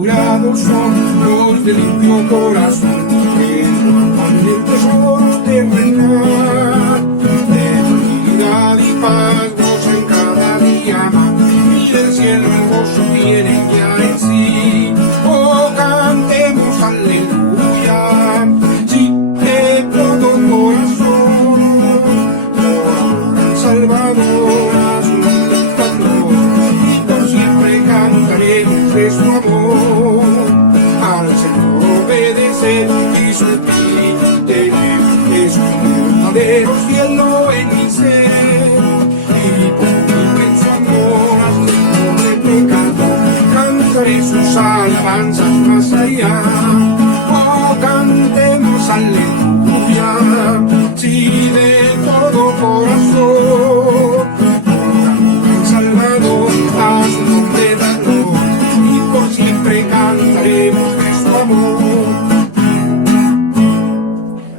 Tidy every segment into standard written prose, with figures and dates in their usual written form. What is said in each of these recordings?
bienaventurados son los de limpio corazón, que toman el tesoro de reinar, de tranquilidad y paz gozan cada día más, y del cielo el gozo tienen ya en sí. Oh, cantemos aleluya, sí, de todo corazón, por el Salvador a su patrón, y por siempre cantaremos de su amor. Al Señor obedecer y su espíritu tener, es un verdadero cielo en mi ser, y por mi en su amor hasta el pobre pecado, cantaré sus alabanzas más allá. Oh, cantemos aleluya, sí, de todo corazón, por el Salvador a su nombre da gloria, y por siempre cantaremos de su amor.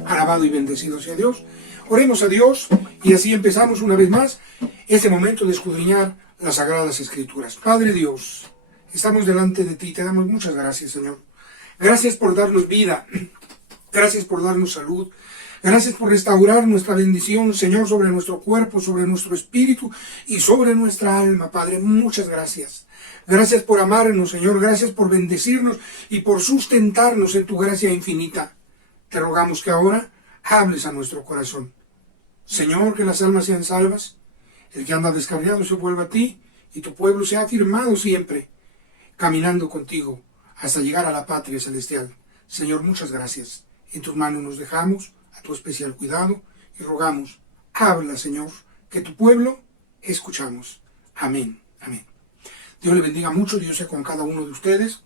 Alabado y bendecido sea Dios. Oremos a Dios y así empezamos una vez más este momento de escudriñar las Sagradas Escrituras. Padre Dios, estamos delante de ti, te damos muchas gracias, Señor. Gracias por darnos vida, gracias por darnos salud, gracias por restaurar nuestra bendición, Señor, sobre nuestro cuerpo, sobre nuestro espíritu y sobre nuestra alma, Padre. Muchas gracias. Gracias por amarnos, Señor, gracias por bendecirnos y por sustentarnos en tu gracia infinita. Te rogamos que ahora hables a nuestro corazón. Señor, que las almas sean salvas, el que anda descarriado se vuelva a ti y tu pueblo sea afirmado siempre, caminando contigo hasta llegar a la patria celestial. Señor, muchas gracias. En tus manos nos dejamos, a tu especial cuidado, y rogamos, habla, Señor, que tu pueblo escuchamos. Amén, amén. Dios le bendiga mucho, Dios sea con cada uno de ustedes,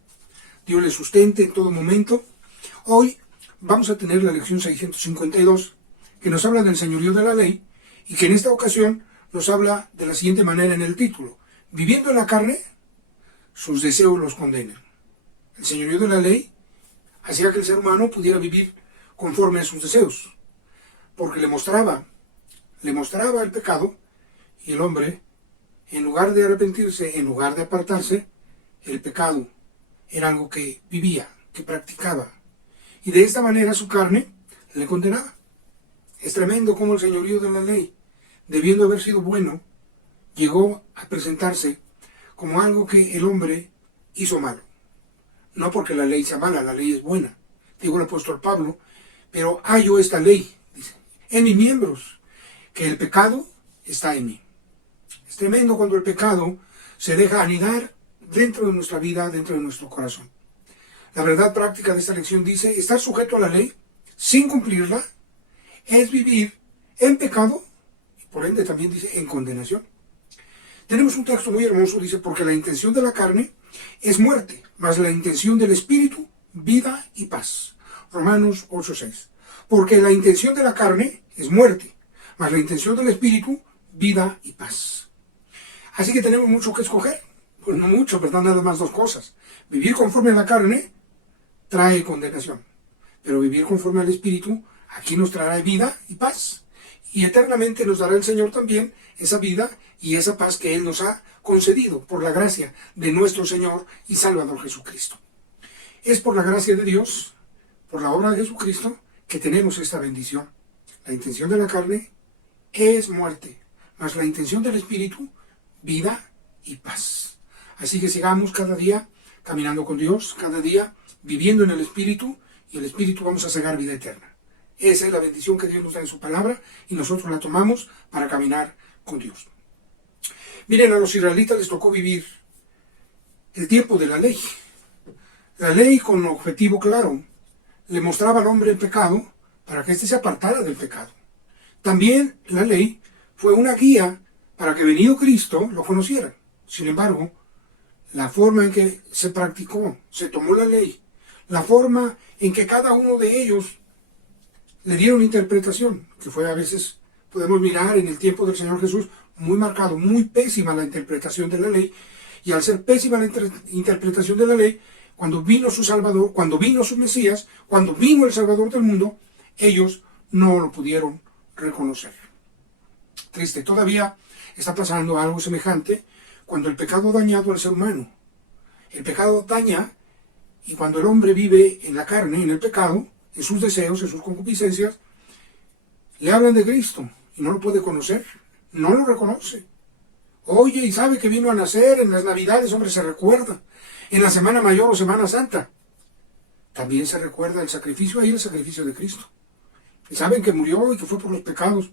Dios le sustente en todo momento. Hoy vamos a tener la lección 652, que nos habla del señorío de la ley, y que en esta ocasión nos habla de la siguiente manera en el título: viviendo en la carne, sus deseos los condenan. El señorío de la ley hacía que el ser humano pudiera vivir conforme a sus deseos, porque le mostraba el pecado, y el hombre, en lugar de arrepentirse, en lugar de apartarse, el pecado era algo que vivía, que practicaba, y de esta manera su carne le condenaba. Es tremendo cómo el señorío de la ley, debiendo haber sido bueno, llegó a presentarse como algo que el hombre hizo malo. No porque la ley sea mala, la ley es buena, dijo el apóstol Pablo, pero hallo esta ley, dice, en mis miembros, que el pecado está en mí. Es tremendo cuando el pecado se deja anidar dentro de nuestra vida, dentro de nuestro corazón. La verdad práctica de esta lección dice: estar sujeto a la ley sin cumplirla es vivir en pecado, y por ende también dice en condenación. Tenemos un texto muy hermoso, dice: porque la intención de la carne es muerte, mas la intención del espíritu, vida y paz. Romanos 8:6. Porque la intención de la carne es muerte, mas la intención del espíritu, vida y paz. Así que tenemos mucho que escoger. Pues no mucho, ¿verdad? Nada más dos cosas. Vivir conforme a la carne trae condenación, pero vivir conforme al espíritu aquí nos traerá vida y paz. Y eternamente nos dará el Señor también esa vida y esa paz que Él nos ha concedido por la gracia de nuestro Señor y Salvador Jesucristo. Es por la gracia de Dios, por la obra de Jesucristo, que tenemos esta bendición. La intención de la carne es muerte, mas la intención del espíritu, vida y paz. Así que sigamos cada día caminando con Dios, cada día viviendo en el espíritu, y el espíritu vamos a cegar vida eterna. Esa es la bendición que Dios nos da en su palabra, y nosotros la tomamos para caminar con Dios. Miren, a los israelitas les tocó vivir el tiempo de la ley. La ley, con objetivo claro, le mostraba al hombre el pecado para que éste se apartara del pecado. También la ley fue una guía para que, venido Cristo, lo conocieran. Sin embargo, la forma en que se practicó, se tomó la ley, la forma en que cada uno de ellos le dieron interpretación, que fue a veces, podemos mirar en el tiempo del Señor Jesús, muy marcado, muy pésima la interpretación de la ley, y al ser pésima la interpretación de la ley, cuando vino su Salvador, cuando vino su Mesías, cuando vino el Salvador del mundo, ellos no lo pudieron reconocer. Triste, todavía está pasando algo semejante cuando el pecado ha dañado al ser humano. El pecado daña Y cuando el hombre vive en la carne, en el pecado, en sus deseos, en sus concupiscencias, le hablan de Cristo y no lo puede conocer, no lo reconoce. Oye y sabe que vino a nacer en las Navidades, hombre, se recuerda. En la Semana Mayor o Semana Santa, también se recuerda el sacrificio, ahí el sacrificio de Cristo. Y saben que murió y que fue por los pecados,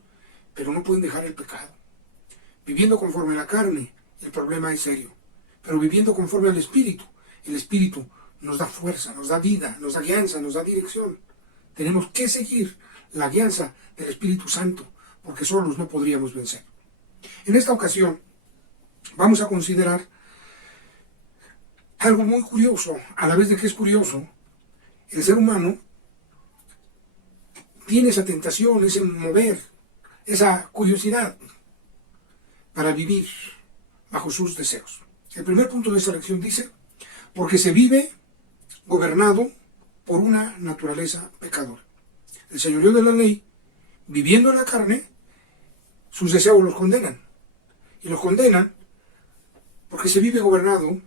pero no pueden dejar el pecado. Viviendo conforme a la carne, el problema es serio. Pero viviendo conforme al Espíritu, el Espíritu nos da fuerza, nos da vida, nos da guianza, nos da dirección. Tenemos que seguir la guianza del Espíritu Santo, porque solos no podríamos vencer. En esta ocasión vamos a considerar algo muy curioso, a la vez de que es curioso. El ser humano tiene esa tentación, ese mover, esa curiosidad para vivir bajo sus deseos. El primer punto de esta lección dice, porque se vive gobernado por una naturaleza pecadora. El señorío de la ley, viviendo en la carne, sus deseos los condenan. Y los condenan porque se vive gobernado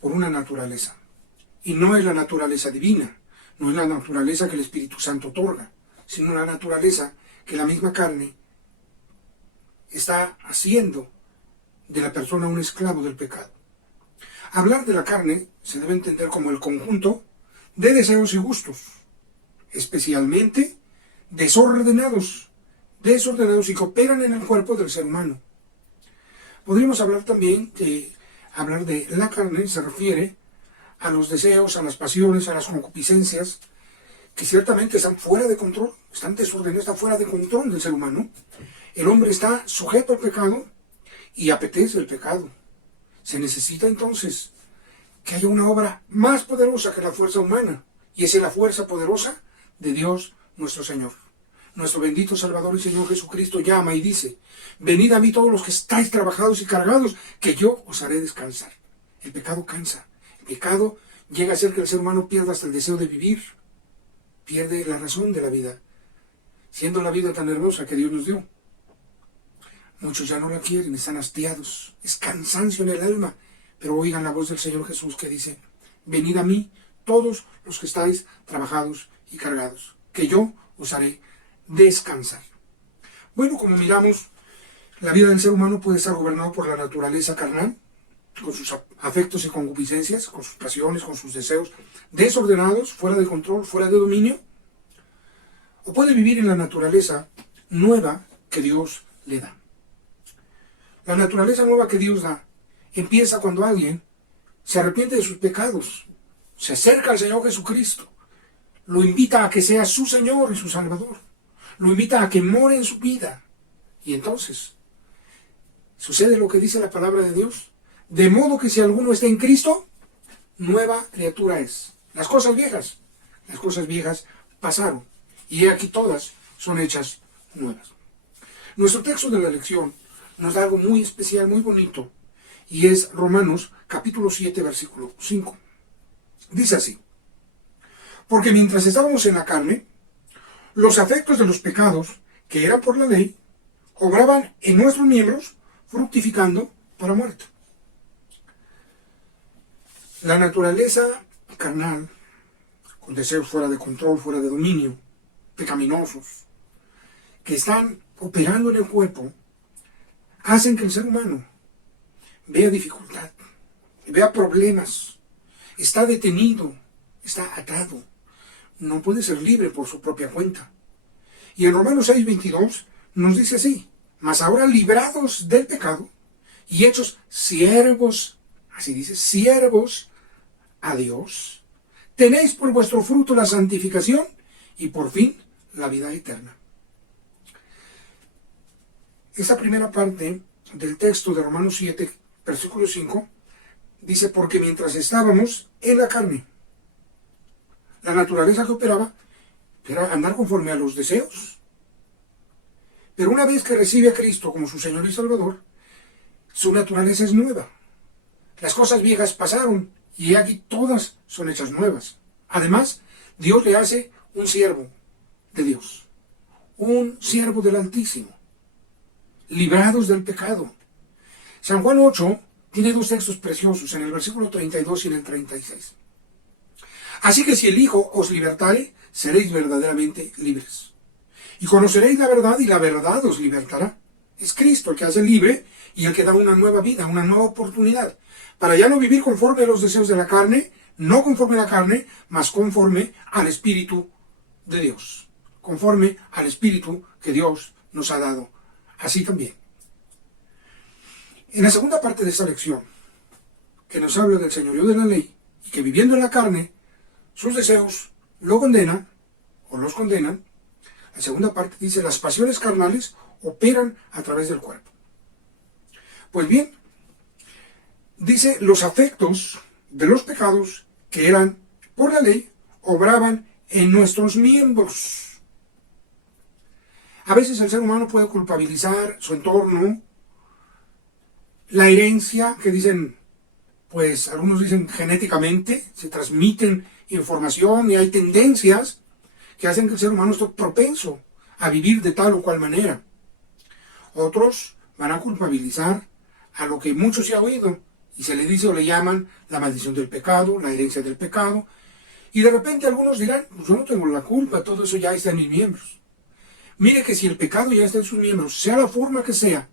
por una naturaleza. Y no es la naturaleza divina, no es la naturaleza que el Espíritu Santo otorga, sino la naturaleza que la misma carne está haciendo de la persona un esclavo del pecado. Hablar de la carne se debe entender como el conjunto de deseos y gustos, especialmente desordenados y que operan en el cuerpo del ser humano. Podríamos hablar también que hablar de la carne se refiere a los deseos, a las pasiones, a las concupiscencias, que ciertamente están fuera de control, están desordenadas, están fuera de control del ser humano. El hombre está sujeto al pecado y apetece el pecado. Se necesita entonces que haya una obra más poderosa que la fuerza humana, y esa es la fuerza poderosa de Dios nuestro Señor. Nuestro bendito Salvador y Señor Jesucristo llama y dice, venid a mí todos los que estáis trabajados y cargados, que yo os haré descansar. El pecado cansa. El pecado llega a ser que el ser humano pierda hasta el deseo de vivir, pierde la razón de la vida, siendo la vida tan hermosa que Dios nos dio. Muchos ya no la quieren, están hastiados, es cansancio en el alma, pero oigan la voz del Señor Jesús que dice, venid a mí todos los que estáis trabajados y cargados, que yo os haré descansar. Bueno, como miramos, la vida del ser humano puede estar gobernado por la naturaleza carnal, con sus afectos y concupiscencias, con sus pasiones, con sus deseos desordenados, fuera de control, fuera de dominio, o puede vivir en la naturaleza nueva que Dios le da. La naturaleza nueva que Dios da empieza cuando alguien se arrepiente de sus pecados, se acerca al Señor Jesucristo, lo invita a que sea su Señor y su Salvador, lo invita a que more en su vida. Y entonces sucede lo que dice la palabra de Dios, de modo que si alguno está en Cristo, nueva criatura es. Las cosas viejas pasaron, y he aquí todas son hechas nuevas. Nuestro texto de la lección nos da algo muy especial, muy bonito, y es Romanos capítulo 7, versículo 5. Dice así, porque mientras estábamos en la carne, los afectos de los pecados, que eran por la ley, obraban en nuestros miembros, fructificando para muerte. La naturaleza carnal, con deseos fuera de control, fuera de dominio, pecaminosos, que están operando en el cuerpo, hacen que el ser humano vea dificultad, vea problemas, está detenido, está atado, no puede ser libre por su propia cuenta. Y en Romanos 6:22 nos dice así, mas ahora librados del pecado y hechos siervos, así dice, siervos a Dios, tenéis por vuestro fruto la santificación y por fin la vida eterna. Esta primera parte del texto de Romanos 7, versículo 5, dice, porque mientras estábamos en la carne, la naturaleza que operaba era andar conforme a los deseos. Pero una vez que recibe a Cristo como su Señor y Salvador, su naturaleza es nueva. Las cosas viejas pasaron y aquí todas son hechas nuevas. Además, Dios le hace un siervo de Dios, un siervo del Altísimo, librados del pecado. San Juan 8 tiene dos textos preciosos, en el versículo 32 y en el 36. Así que si el Hijo os libertare, seréis verdaderamente libres. Y conoceréis la verdad, y la verdad os libertará. Es Cristo el que hace libre y el que da una nueva vida, una nueva oportunidad, para ya no vivir conforme a los deseos de la carne, no conforme a la carne, mas conforme al Espíritu de Dios, conforme al Espíritu que Dios nos ha dado. Así también. En la segunda parte de esta lección, que nos habla del señorío de la ley, y que viviendo en la carne, sus deseos lo condenan, o los condenan, la segunda parte dice, las pasiones carnales operan a través del cuerpo. Pues bien, dice, los afectos de los pecados que eran por la ley, obraban en nuestros miembros. A veces el ser humano puede culpabilizar su entorno, la herencia, que dicen, pues algunos dicen genéticamente, se transmiten información y hay tendencias que hacen que el ser humano esté propenso a vivir de tal o cual manera. Otros van a culpabilizar a lo que mucho se ha oído y se le dice o le llaman la maldición del pecado, la herencia del pecado, y de repente algunos dirán, pues yo no tengo la culpa, todo eso ya está en mis miembros. Mire que si el pecado ya está en sus miembros, sea la forma que sea,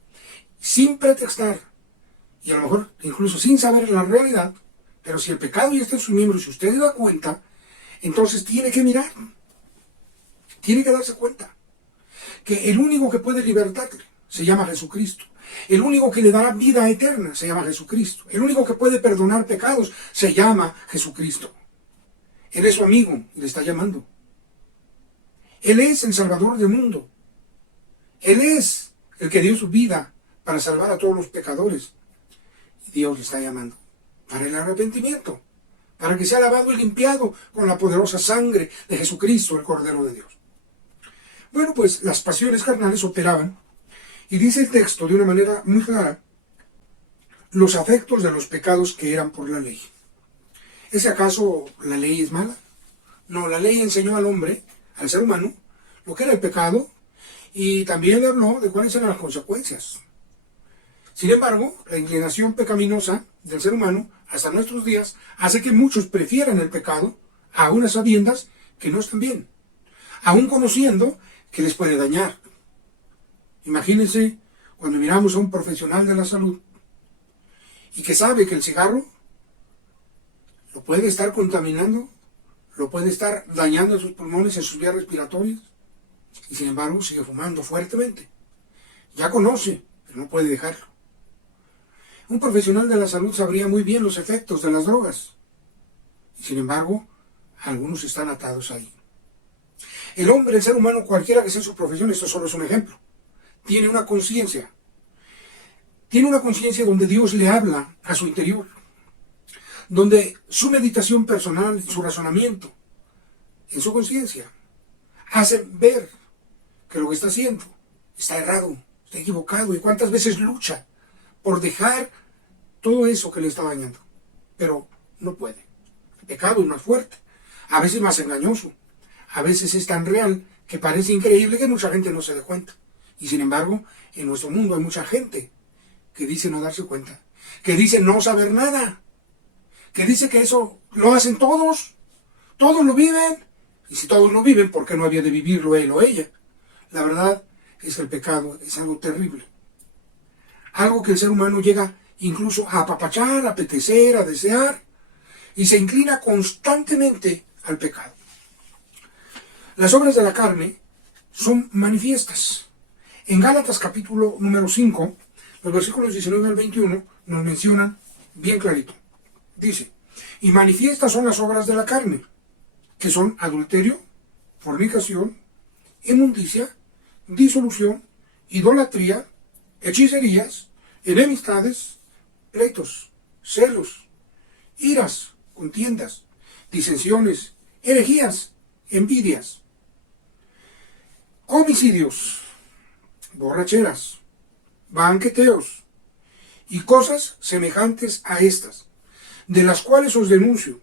sin pretextar, y a lo mejor incluso sin saber la realidad, pero si el pecado ya está en sus miembros y usted se da cuenta, entonces tiene que mirar, tiene que darse cuenta que el único que puede libertarle se llama Jesucristo. El único que le dará vida eterna se llama Jesucristo. El único que puede perdonar pecados se llama Jesucristo. Él es su amigo y le está llamando. Él es el Salvador del mundo. Él es el que dio su vida para salvar a todos los pecadores. Y Dios le está llamando para el arrepentimiento, para que sea lavado y limpiado con la poderosa sangre de Jesucristo, el Cordero de Dios. Bueno, pues las pasiones carnales operaban, y dice el texto de una manera muy clara, los afectos de los pecados que eran por la ley. ¿Es acaso la ley es mala? No, la ley enseñó al hombre, al ser humano, lo que era el pecado, y también le habló de cuáles eran las consecuencias. Sin embargo, la inclinación pecaminosa del ser humano, hasta nuestros días, hace que muchos prefieran el pecado, aún a sabiendas que no están bien, aún conociendo que les puede dañar. Imagínense cuando miramos a un profesional de la salud y que sabe que el cigarro lo puede estar contaminando, lo puede estar dañando en sus pulmones, en sus vías respiratorias, y sin embargo sigue fumando fuertemente. Ya conoce, pero no puede dejarlo. Un profesional de la salud sabría muy bien los efectos de las drogas, y sin embargo, algunos están atados ahí. El hombre, el ser humano, cualquiera que sea su profesión, esto solo es un ejemplo, tiene una conciencia. Tiene una conciencia donde Dios le habla a su interior, donde su meditación personal, su razonamiento, en su conciencia, hace ver que lo que está haciendo está errado, está equivocado, y cuántas veces lucha por dejar todo eso que le está dañando, pero no puede. El pecado es más fuerte, a veces más engañoso, a veces es tan real que parece increíble que mucha gente no se dé cuenta. Y sin embargo, en nuestro mundo hay mucha gente que dice no darse cuenta, que dice no saber nada, que dice que eso lo hacen todos lo viven, y si todos lo viven, ¿por qué no había de vivirlo él o ella? La verdad es que el pecado es algo terrible, algo que el ser humano llega incluso a apapachar, a apetecer, a desear, y se inclina constantemente al pecado. Las obras de la carne son manifiestas. En Gálatas capítulo número 5, los versículos 19 al 21 nos mencionan bien clarito. Dice, y manifiestas son las obras de la carne, que son adulterio, fornicación, inmundicia, disolución, idolatría, hechicerías, enemistades, pleitos, celos, iras, contiendas, disensiones, herejías, envidias, homicidios, borracheras, banqueteos y cosas semejantes a estas, de las cuales os denuncio,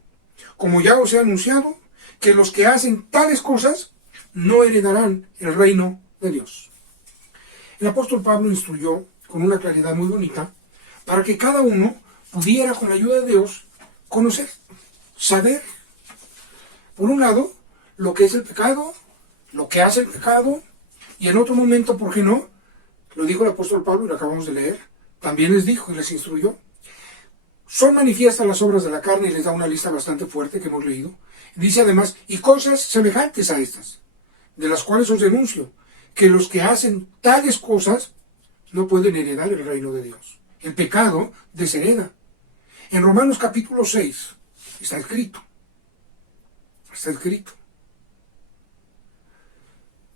como ya os he anunciado, que los que hacen tales cosas no heredarán el reino de Dios. El apóstol Pablo instruyó con una claridad muy bonita para que cada uno pudiera, con la ayuda de Dios, conocer, saber Por un lado, lo que es el pecado, lo que hace el pecado, y en otro momento, ¿por qué no? Lo dijo el apóstol Pablo y lo acabamos de leer. También les dijo y les instruyó. Son manifiestas las obras de la carne y les da una lista bastante fuerte que hemos leído. Dice además, y cosas semejantes a estas, de las cuales os denuncio, que los que hacen tales cosas no pueden heredar el reino de Dios. El pecado deshereda. En Romanos capítulo 6 está escrito. Está escrito.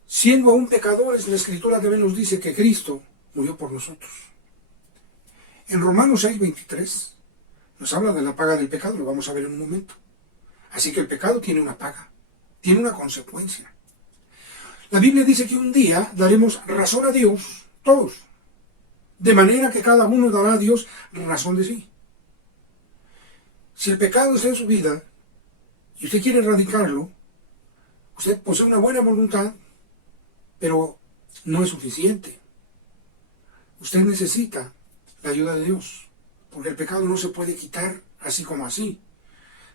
Siendo aún pecadores, la Escritura también nos dice que Cristo murió por nosotros. En Romanos 6:23 nos habla de la paga del pecado, lo vamos a ver en un momento. Así que el pecado tiene una paga, tiene una consecuencia. La Biblia dice que un día daremos razón a Dios, todos, de manera que cada uno dará a Dios razón de sí. Si el pecado está en su vida y usted quiere erradicarlo, usted posee una buena voluntad, pero no es suficiente. Usted necesita la ayuda de Dios, porque el pecado no se puede quitar así como así.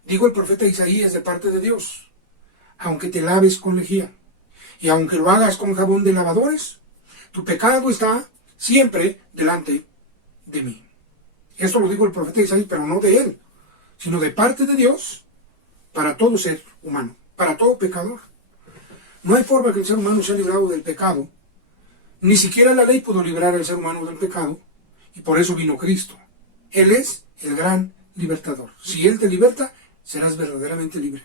Dijo el profeta Isaías de parte de Dios, aunque te laves con lejía y aunque lo hagas con jabón de lavadores, tu pecado está siempre delante de mí. Esto lo dijo el profeta Isaías, pero no de él, sino de parte de Dios para todo ser humano, para todo pecador. No hay forma que el ser humano sea librado del pecado. Ni siquiera la ley pudo librar al ser humano del pecado, y por eso vino Cristo. Él es el gran libertador. Si Él te liberta, serás verdaderamente libre.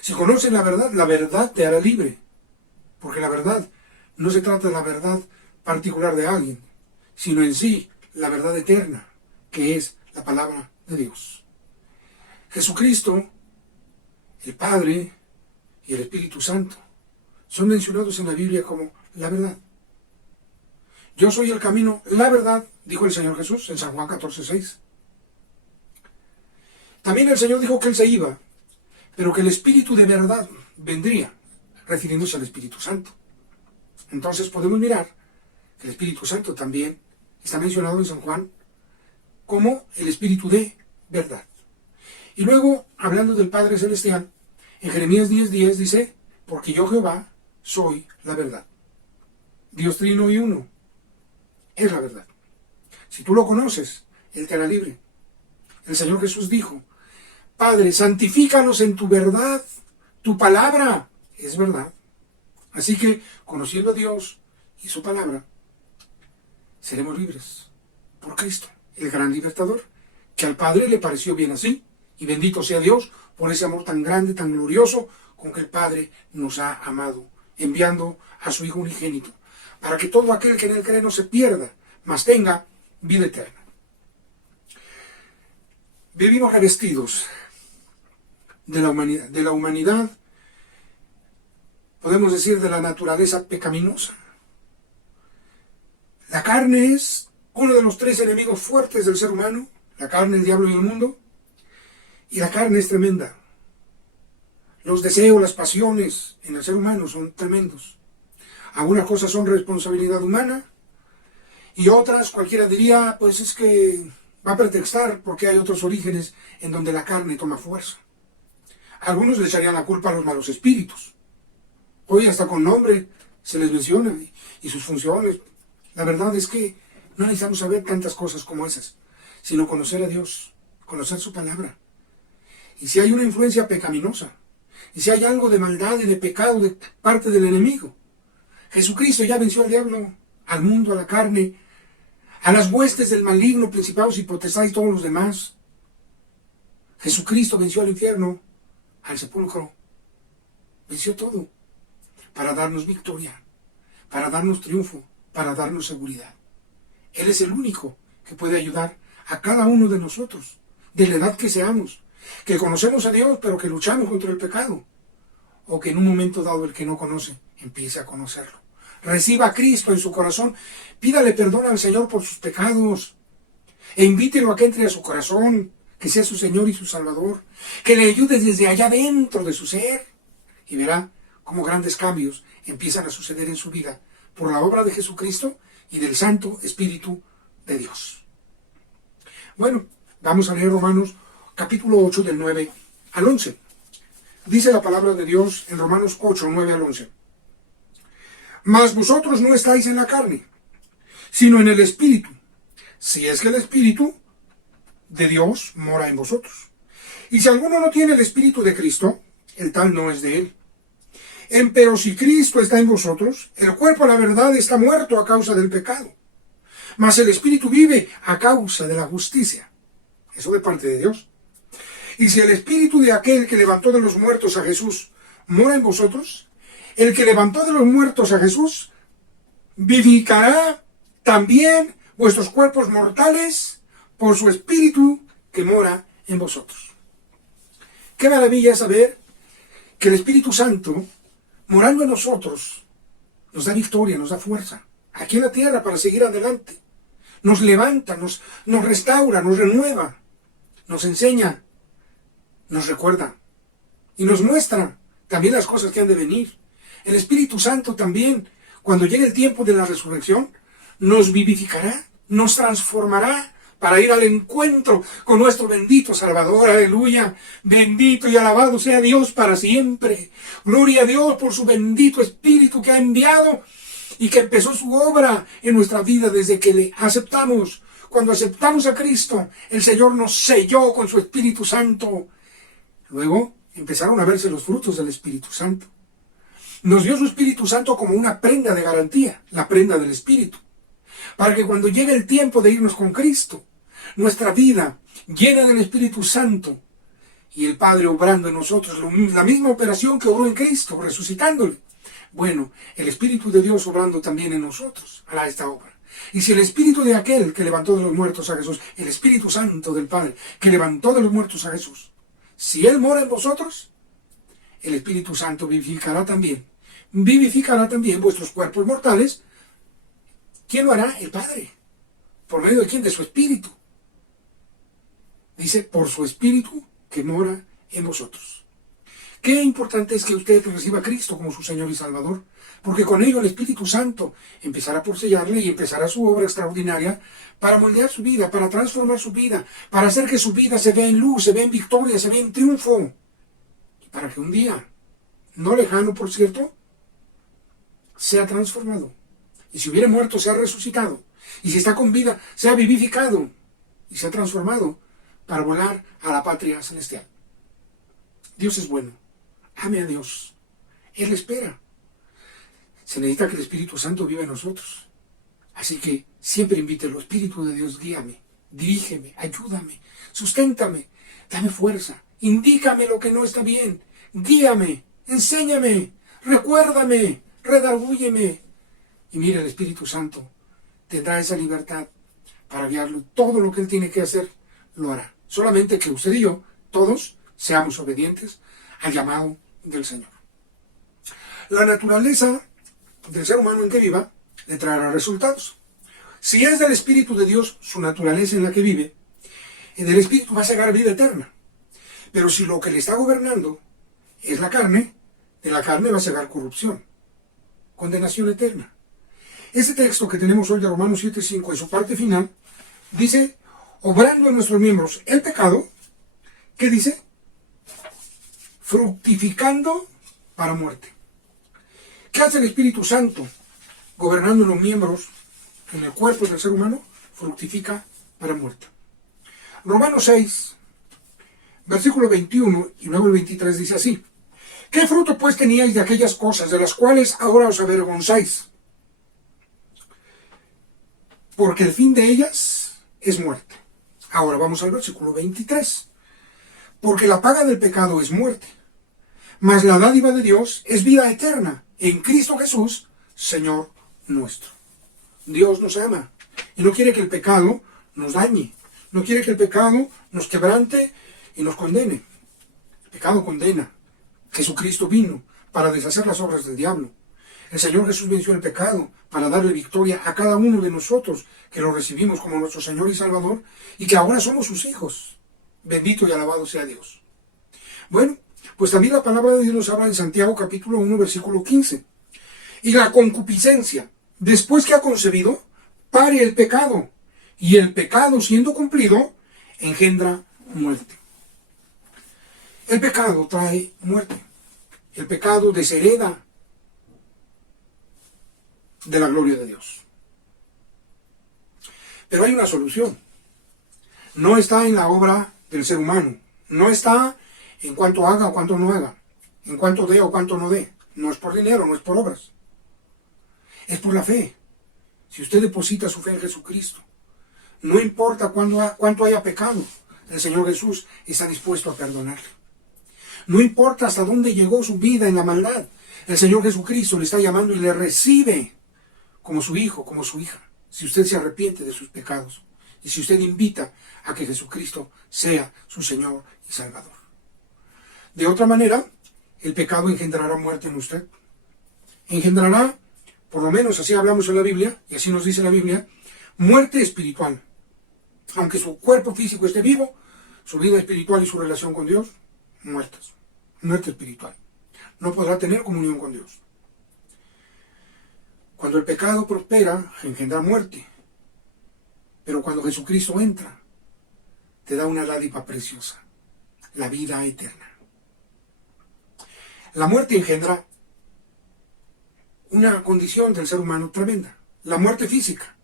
Si conoces la verdad te hará libre. Porque la verdad no se trata de la verdad particular de alguien, sino en sí la verdad eterna, que es la palabra de Dios. Jesucristo, el Padre y el Espíritu Santo son mencionados en la Biblia como la verdad. Yo soy el camino, la verdad, dijo el Señor Jesús en San Juan 14:6. También el Señor dijo que Él se iba, pero que el Espíritu de verdad vendría, refiriéndose al Espíritu Santo. Entonces podemos mirar que el Espíritu Santo también está mencionado en San Juan como el Espíritu de verdad. Y luego, hablando del Padre Celestial, en Jeremías 10:10 dice, porque yo Jehová soy la verdad. Dios trino y uno es la verdad. Si tú lo conoces, Él te hará libre. El Señor Jesús dijo, Padre, santifícanos en tu verdad, tu palabra es verdad. Así que, conociendo a Dios y su palabra, seremos libres por Cristo, el gran libertador, que al Padre le pareció bien así, y bendito sea Dios por ese amor tan grande, tan glorioso, con que el Padre nos ha amado, enviando a su Hijo unigénito, para que todo aquel que en Él cree no se pierda, mas tenga vida eterna. Vivimos revestidos de la humanidad, podemos decir de la naturaleza pecaminosa. La carne es uno de los tres enemigos fuertes del ser humano, la carne, el diablo y el mundo, y la carne es tremenda. Los deseos, las pasiones en el ser humano son tremendos. Algunas cosas son responsabilidad humana y otras, cualquiera diría, pues es que va a pretextar porque hay otros orígenes en donde la carne toma fuerza. Algunos le echarían la culpa a los malos espíritus. Hoy hasta con nombre se les menciona y sus funciones. La verdad es que no necesitamos saber tantas cosas como esas, sino conocer a Dios, conocer su palabra. Y si hay una influencia pecaminosa, y si hay algo de maldad y de pecado de parte del enemigo, Jesucristo ya venció al diablo, al mundo, a la carne, a las huestes del maligno, principados y potestades y todos los demás. Jesucristo venció al infierno, al sepulcro, venció todo, para darnos victoria, para darnos triunfo, para darnos seguridad. Él es el único que puede ayudar a cada uno de nosotros, de la edad que seamos, que conocemos a Dios, pero que luchamos contra el pecado, o que en un momento dado el que no conoce, empiece a conocerlo. Reciba a Cristo en su corazón, pídale perdón al Señor por sus pecados, e invítelo a que entre a su corazón, que sea su Señor y su Salvador, que le ayude desde allá dentro de su ser, y verá cómo grandes cambios empiezan a suceder en su vida, por la obra de Jesucristo y del Santo Espíritu de Dios. Bueno, vamos a leer Romanos capítulo 8 del 9 al 11. Dice la palabra de Dios en Romanos 8, 9 al 11. Mas vosotros no estáis en la carne, sino en el Espíritu, si es que el Espíritu de Dios mora en vosotros. Y si alguno no tiene el Espíritu de Cristo, el tal no es de él. Pero si Cristo está en vosotros, el cuerpo a la verdad está muerto a causa del pecado, mas el Espíritu vive a causa de la justicia. Eso de parte de Dios. Y si el Espíritu de aquel que levantó de los muertos a Jesús mora en vosotros, el que levantó de los muertos a Jesús vivificará también vuestros cuerpos mortales por su Espíritu que mora en vosotros. Qué maravilla saber que el Espíritu Santo, morando en nosotros, nos da victoria, nos da fuerza, aquí en la tierra para seguir adelante. Nos levanta, nos restaura, nos renueva, nos enseña, nos recuerda y nos muestra también las cosas que han de venir. El Espíritu Santo también, cuando llegue el tiempo de la resurrección, nos vivificará, nos transformará para ir al encuentro con nuestro bendito Salvador. Aleluya, bendito y alabado sea Dios para siempre. Gloria a Dios por su bendito Espíritu que ha enviado y que empezó su obra en nuestra vida desde que le aceptamos. Cuando aceptamos a Cristo, el Señor nos selló con su Espíritu Santo. Luego empezaron a verse los frutos del Espíritu Santo. Nos dio su Espíritu Santo como una prenda de garantía, la prenda del Espíritu, para que cuando llegue el tiempo de irnos con Cristo, nuestra vida llena del Espíritu Santo y el Padre obrando en nosotros la misma operación que obró en Cristo, resucitándole. Bueno, el Espíritu de Dios obrando también en nosotros hará esta obra. Y si el Espíritu de aquel que levantó de los muertos a Jesús, el Espíritu Santo del Padre que levantó de los muertos a Jesús, si Él mora en vosotros, el Espíritu Santo vivificará también vuestros cuerpos mortales. ¿Quién lo hará? El Padre. ¿Por medio de quién? De su Espíritu. Dice, por su Espíritu que mora en vosotros. Qué importante es que usted reciba a Cristo como su Señor y Salvador, porque con ello el Espíritu Santo empezará por sellarle y empezará su obra extraordinaria para moldear su vida, para transformar su vida, para hacer que su vida se vea en luz, se vea en victoria, se vea en triunfo. Y para que un día, no lejano por cierto, sea transformado. Y si hubiera muerto, sea resucitado. Y si está con vida, sea vivificado y sea transformado para volar a la patria celestial. Dios es bueno. Ame a Dios. Él espera. Se necesita que el Espíritu Santo viva en nosotros. Así que siempre invítelo. Espíritu de Dios, guíame, dirígeme, ayúdame, susténtame, dame fuerza, indícame lo que no está bien, guíame, enséñame, recuérdame, redargúyeme. Y mira, el Espíritu Santo tendrá esa libertad para guiarlo. Todo lo que Él tiene que hacer, lo hará. Solamente que usted y yo, todos, seamos obedientes al llamado del Señor. La naturaleza del ser humano en que viva le traerá resultados. Si es del Espíritu de Dios, su naturaleza en la que vive, del Espíritu va a sacar vida eterna. Pero si lo que le está gobernando es la carne, de la carne va a sacar corrupción, condenación eterna. Este texto que tenemos hoy de Romanos 7:5 en su parte final, dice, obrando en nuestros miembros el pecado, ¿qué dice? Fructificando para muerte. ¿Qué hace el Espíritu Santo gobernando en los miembros, en el cuerpo del ser humano? Fructifica para muerte. Romanos 6, versículo 21 y luego el 23 dice así, ¿qué fruto pues teníais de aquellas cosas de las cuales ahora os avergonzáis? Porque el fin de ellas es muerte. Ahora vamos al versículo 23. Porque la paga del pecado es muerte, mas la dádiva de Dios es vida eterna en Cristo Jesús, Señor nuestro. Dios nos ama y no quiere que el pecado nos dañe, no quiere que el pecado nos quebrante y nos condene. El pecado condena. Jesucristo vino para deshacer las obras del diablo. El Señor Jesús venció el pecado para darle victoria a cada uno de nosotros que lo recibimos como nuestro Señor y Salvador y que ahora somos sus hijos. Bendito y alabado sea Dios. Bueno, pues también la palabra de Dios nos habla en Santiago capítulo 1 versículo 15. Y la concupiscencia, después que ha concebido, pare el pecado. Y el pecado siendo cumplido, engendra muerte. El pecado trae muerte. El pecado deshereda de la gloria de Dios. Pero hay una solución. No está en la obra del ser humano. No está en cuánto haga o cuánto no haga. En cuánto dé o cuánto no dé. No es por dinero, no es por obras. Es por la fe. Si usted deposita su fe en Jesucristo, no importa cuánto haya pecado, el Señor Jesús está dispuesto a perdonarle. No importa hasta dónde llegó su vida en la maldad, el Señor Jesucristo le está llamando y le recibe como su hijo, como su hija, si usted se arrepiente de sus pecados y si usted invita a que Jesucristo sea su Señor y Salvador. De otra manera, el pecado engendrará muerte en usted. Engendrará, por lo menos así hablamos en la Biblia, y así nos dice la Biblia, muerte espiritual. Aunque su cuerpo físico esté vivo, su vida espiritual y su relación con Dios, muertas. Muerte espiritual. No podrá tener comunión con Dios. Cuando el pecado prospera, engendra muerte. Pero cuando Jesucristo entra, te da una dádiva preciosa, la vida eterna. La muerte engendra una condición del ser humano tremenda, la muerte física.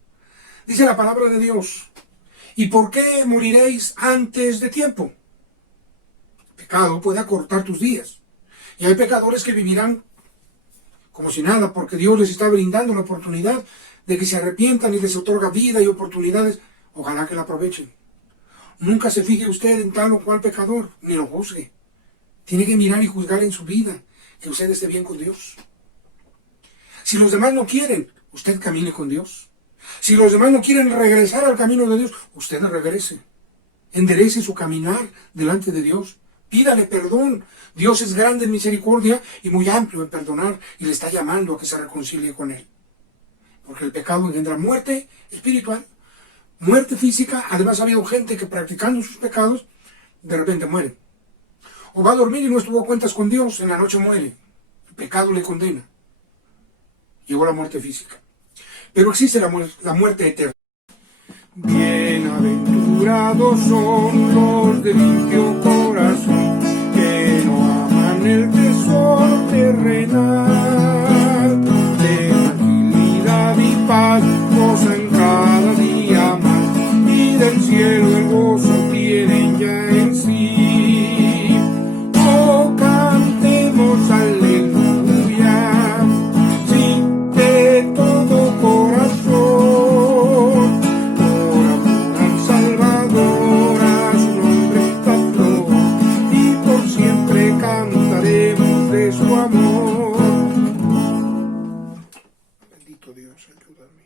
Dice la palabra de Dios, ¿y por qué moriréis antes de tiempo? El pecado puede acortar tus días. Y hay pecadores que vivirán como si nada, porque Dios les está brindando la oportunidad de que se arrepientan y les otorga vida y oportunidades. Ojalá que la aprovechen. Nunca se fije usted en tal o cual pecador, ni lo juzgue. Tiene que mirar y juzgar en su vida que usted esté bien con Dios. Si los demás no quieren, usted camine con Dios. Si los demás no quieren regresar al camino de Dios, usted regrese. Enderece su caminar delante de Dios. Pídale perdón. Dios es grande en misericordia y muy amplio en perdonar y le está llamando a que se reconcilie con Él. Porque el pecado engendra muerte espiritual, muerte física. Además ha habido gente que practicando sus pecados de repente muere. O va a dormir y no estuvo a cuentas con Dios, en la noche muere. El pecado le condena. Llegó la muerte física. Pero existe la muerte eterna. Bienaventurados son los de limpio corazón, que no aman el tesoro terrenal. De tranquilidad y paz gozan cada día más, y del cielo el gozo tienen ya en sí. Oh, cantemos aleluya, sí, de todo corazón, por amor al Salvador, a su nombre da flor, y por siempre cantaremos de su amor. Bendito Dios, ayúdame.